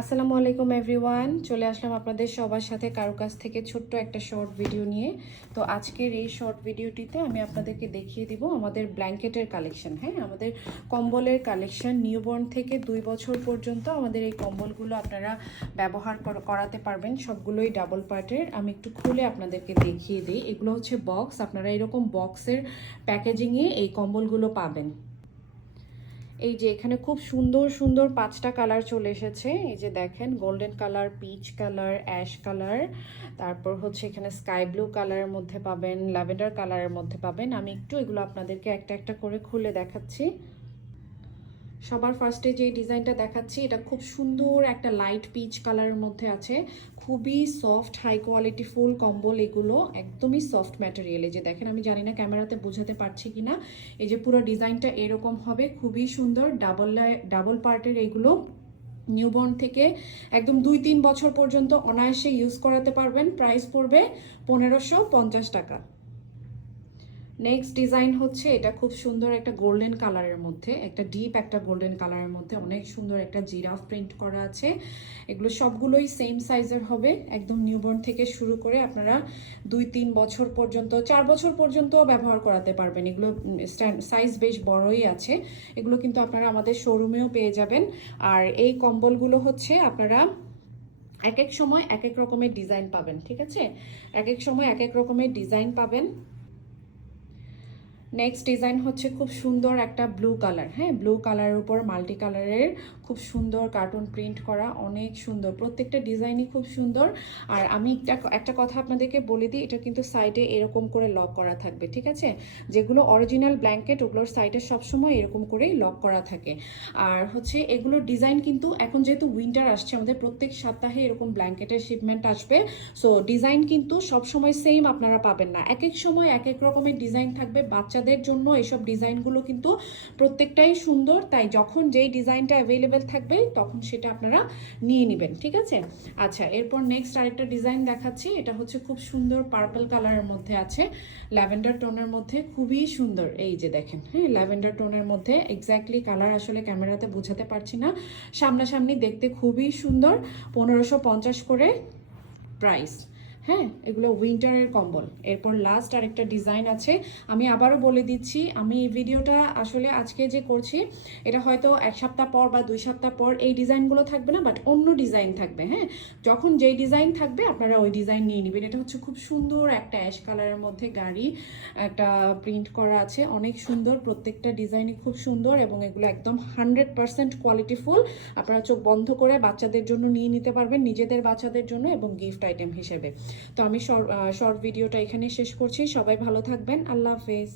আসসালামু আলাইকুম এভরিওয়ান চলে আসলাম আপনাদের সবার সাথে কারও কাছ থেকে ছোট্ট একটা শর্ট ভিডিও নিয়ে। তো আজকের এই শর্ট ভিডিওটিতে আমি আপনাদেরকে দেখিয়ে দিব আমাদের ব্ল্যাঙ্কেটের কালেকশন হ্যাঁ? আমাদের কম্বলের কালেকশন নিউবর্ন থেকে দুই বছর পর্যন্ত আমাদের এই কম্বলগুলো আপনারা ব্যবহার করাতে পারবেন। সবগুলোই ডাবল পার্টের আমি একটু খুলে আপনাদেরকে দেখিয়ে দিই। এগুলো হচ্ছে বক্স আপনারা এরকম বক্সের প্যাকেজিংয়ে এই কম্বলগুলো পাবেন। এই যে এখানে খুব সুন্দর সুন্দর পাঁচটা কালার চলে এসেছে। এই যে দেখেন golden colour peach colour ash colour তারপর হচ্ছে এখানে স্কাই ব্লু কালারের মধ্যে পাবেন ল্যাভেন্ডার কালারের মধ্যে পাবেন। আমি একটু এগুলো আপনাদেরকে একটা একটা করে খুলে দেখাচ্ছি। সবার ফার্স্টে যে ডিজাইনটা দেখাচ্ছি, এটা খুব সুন্দর একটা লাইট পিচ কালারের মধ্যে আছে। খুবই সফট হাই কোয়ালিটি ফুল কম্বল এগুলো, একদমই সফট ম্যাটেরিয়াল যে দেখেন, আমি জানি না ক্যামেরাতে বোঝাতে পারছি কি না এই যে পুরো ডিজাইনটা এরকম হবে, খুবই সুন্দর। ডাবল ডাবল পার্টের এগুলো নিউবর্ন থেকে একদম দুই তিন বছর পর্যন্ত অনায়াসে ইউজ করাতে পারবেন। প্রাইস পড়বে পনেরোশো টাকা। নেক্সট ডিজাইন হচ্ছে এটা খুব সুন্দর একটা গোল্ডেন কালারের মধ্যে, একটা ডিপ একটা গোল্ডেন কালারের মধ্যে, অনেক সুন্দর একটা জিরাফ প্রিন্ট করা আছে। এগুলো সবগুলোই সেম সাইজের হবে, একদম নিউবর্ন থেকে শুরু করে আপনারা দুই তিন বছর পর্যন্ত, চার বছর পর্যন্ত ব্যবহার করাতে পারবেন। এগুলো সাইজ বেশ বড়ই আছে। এগুলো কিন্তু আপনারা আমাদের শোরুমেও পেয়ে যাবেন। আর এই কম্বলগুলো হচ্ছে আপনারা এক এক সময় এক এক রকমের ডিজাইন পাবেন, ঠিক আছে? এক এক সময় এক এক রকমের ডিজাইন পাবেন। নেক্সট ডিজাইন হচ্ছে খুব সুন্দর একটা ব্লু কালার হ্যাঁ? ব্লু কালারের উপর মাল্টি কালারের খুব সুন্দর কার্টুন প্রিন্ট করা, অনেক সুন্দর। প্রত্যেকটা ডিজাইনই খুব সুন্দর। আর আমি একটা একটা কথা আপনাদেরকে বলে দিই, এটা কিন্তু সাইডে এরকম করে লক করা থাকবে, ঠিক আছে? যেগুলো অরিজিনাল ব্ল্যাঙ্কেট ওগুলোর সাইডে সবসময় এরকম করেই লক করা থাকে। আর হচ্ছে এগুলোর ডিজাইন কিন্তু এখন যেহেতু উইন্টার আসছে, আমাদের প্রত্যেক সপ্তাহে এরকম ব্ল্যাঙ্কেটের শিপমেন্ট আসবে। সো ডিজাইন কিন্তু সবসময় সেম আপনারা পাবেন না। এক এক সময় এক এক রকমের ডিজাইন থাকবে বাচ্চাদের জন্য এসব ডিজাইনগুলো কিন্তু প্রত্যেকটাই সুন্দর। তাই যখন যেই ডিজাইনটা অ্যাভেলেবেল থাকবে, তখন সেটা আপনারা নিয়ে নেবেন, ঠিক আছে? আচ্ছা এরপর নেক্সট আরেকটা ডিজাইন দেখাচ্ছি। এটা হচ্ছে খুব সুন্দর পার্পল কালারের মধ্যে আছে। ল্যাভেন্ডার টোনের মধ্যে খুবই সুন্দর। এই যে দেখেন হ্যাঁ ল্যাভেন্ডার টোনের মধ্যে এক্স্যাক্টলি কালার আসলে ক্যামেরাতে বোঝাতে পারছি না। সামনাসামনি দেখতে খুবই সুন্দর। পনেরোশো করে প্রাইস হ্যাঁ এগুলো উইন্টারের কম্বল। এরপর লাস্ট আরেকটা ডিজাইন আছে। আমি আবারও বলে দিচ্ছি, আমি এই ভিডিওটা আসলে আজকে যে করছি, এটা হয়তো এক সপ্তাহ পর বা দুই সপ্তাহ পর এই ডিজাইনগুলো থাকবে না বাট অন্য ডিজাইন থাকবে হ্যাঁ? যখন যেই ডিজাইন থাকবে, আপনারা ওই ডিজাইন নিয়ে নেবেন। এটা হচ্ছে খুব সুন্দর একটা অ্যাশ কালারের মধ্যে গাড়ি, একটা প্রিন্ট করা আছে। অনেক সুন্দর, প্রত্যেকটা ডিজাইনই খুব সুন্দর এবং এগুলো একদম হান্ড্রেড পার্সেন্ট কোয়ালিটিফুল আপনারা চোখ বন্ধ করে বাচ্চাদের জন্য নিয়ে নিতে পারবেন, নিজেদের বাচ্চাদের জন্য এবং গিফট আইটেম হিসেবে। তো আমি শর্ট ভিডিওটা এখানে শেষ করছি। সবাই ভালো থাকবেন। আল্লাহ হাফেজ।